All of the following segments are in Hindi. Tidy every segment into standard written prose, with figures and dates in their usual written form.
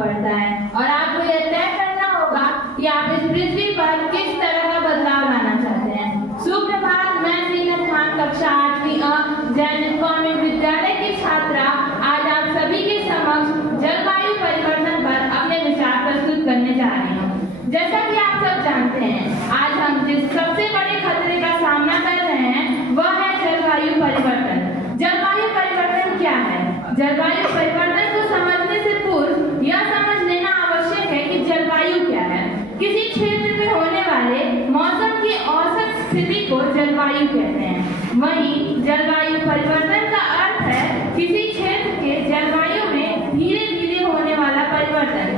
पड़ता है और आपको यह तय करना होगा कि आप इस पृथ्वी पर किस तरह का बदलाव लाना चाहते हैं। सुप्रभात, मैं जीनत खान, कक्षा 8वीं अ जैन कॉन्वेंट विद्यालय की छात्रा आज आप सभी के समक्ष जलवायु परिवर्तन पर अपने विचार प्रस्तुत करने जा रही हूँ। जैसा कि आप सब जानते हैं, आज हम जिस सबसे बड़े खतरे का सामना कर रहे हैं वह है जलवायु परिवर्तन। जलवायु परिवर्तन क्या है? जलवायु परिवर्तन को समझने से पूर्व यह समझ लेना आवश्यक है कि जलवायु क्या है। किसी क्षेत्र में होने वाले मौसम की औसत स्थिति को जलवायु कहते हैं। वहीं जलवायु परिवर्तन का अर्थ है किसी क्षेत्र के जलवायु में धीरे धीरे होने वाला परिवर्तन।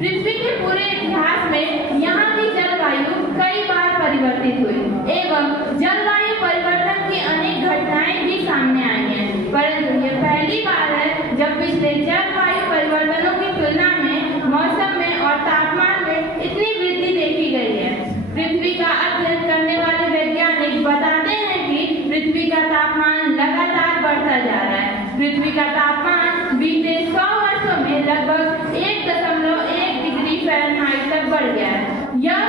पृथ्वी के पूरे इतिहास में यहाँ की जलवायु कई बार परिवर्तित हुई एवं जलवायु परिवर्तन की अनेक घटनाएं भी सामने आई हैं, परंतु यह पहली बार है जब पिछले जलवायु परिवर्तनों की तुलना में मौसम में और तापमान में इतनी वृद्धि देखी गई है। पृथ्वी का अध्ययन करने वाले वैज्ञानिक बताते हैं कि पृथ्वी का तापमान लगातार बढ़ता जा रहा है। पृथ्वी का तापमान बीते 100 वर्षों में लगभग 1.1 डिग्री फ़ारेनहाइट तक बढ़ गया है। यह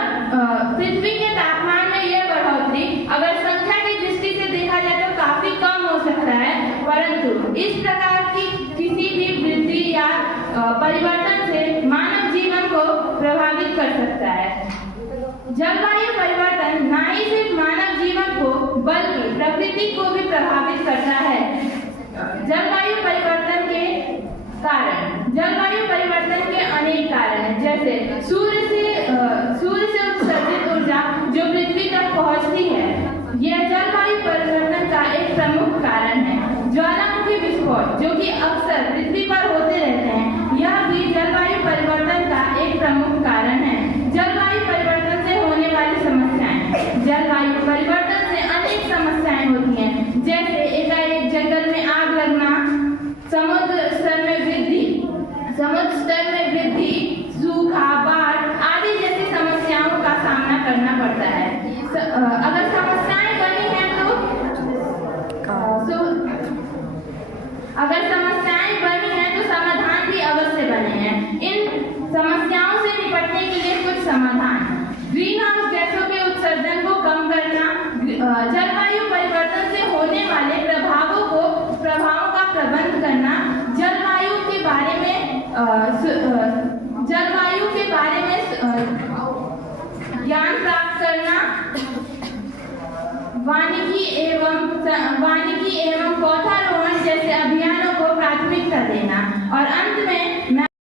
पृथ्वी के तापमान में यह बढ़ोतरी अगर संख्या की दृष्टि से देखा जाए तो काफी कम हो सकता है, परंतु इस प्रकार की किसी भी वृद्धि या परिवर्तन से मानव जीवन को प्रभावित कर सकता है। जलवायु परिवर्तन न ही सिर्फ मानव जीवन को बल्कि प्रकृति को भी प्रभावित करता है। जलवायु परिवर्तन के कारण, जलवायु परिवर्तन के अनेक कारण हैं, जैसे सूर्य से उत्सर्जित ऊर्जा जो पृथ्वी तक पहुंचती है, यह जलवायु परिवर्तन का एक प्रमुख कारण है। ज्वालामुखी विस्फोट जो कि अक्सर पृथ्वी पर होते रहते हैं, यह भी जलवायु परिवर्तन का एक प्रमुख कारण है। जलवायु परिवर्तन से होने वाली समस्याएं, जलवायु परिवर्तन से अनेक समस्याएं होती हैं, जैसे एकाएक जंगल में आग लगना, समुद्र स्तर में वृद्धि, सूखा, बाढ़ आदि जैसी समस्याओं का सामना करना पड़ता है। अगर समस्याएं बनी हैं तो समाधान भी अवश्य बने हैं। इन समस्याओं से निपटने के लिए कुछ समाधान: ग्रीन हाउस गैसों के उत्सर्जन को कम करना, जलवायु परिवर्तन से होने वाले प्रभावों का प्रबंध करना, जलवायु के बारे में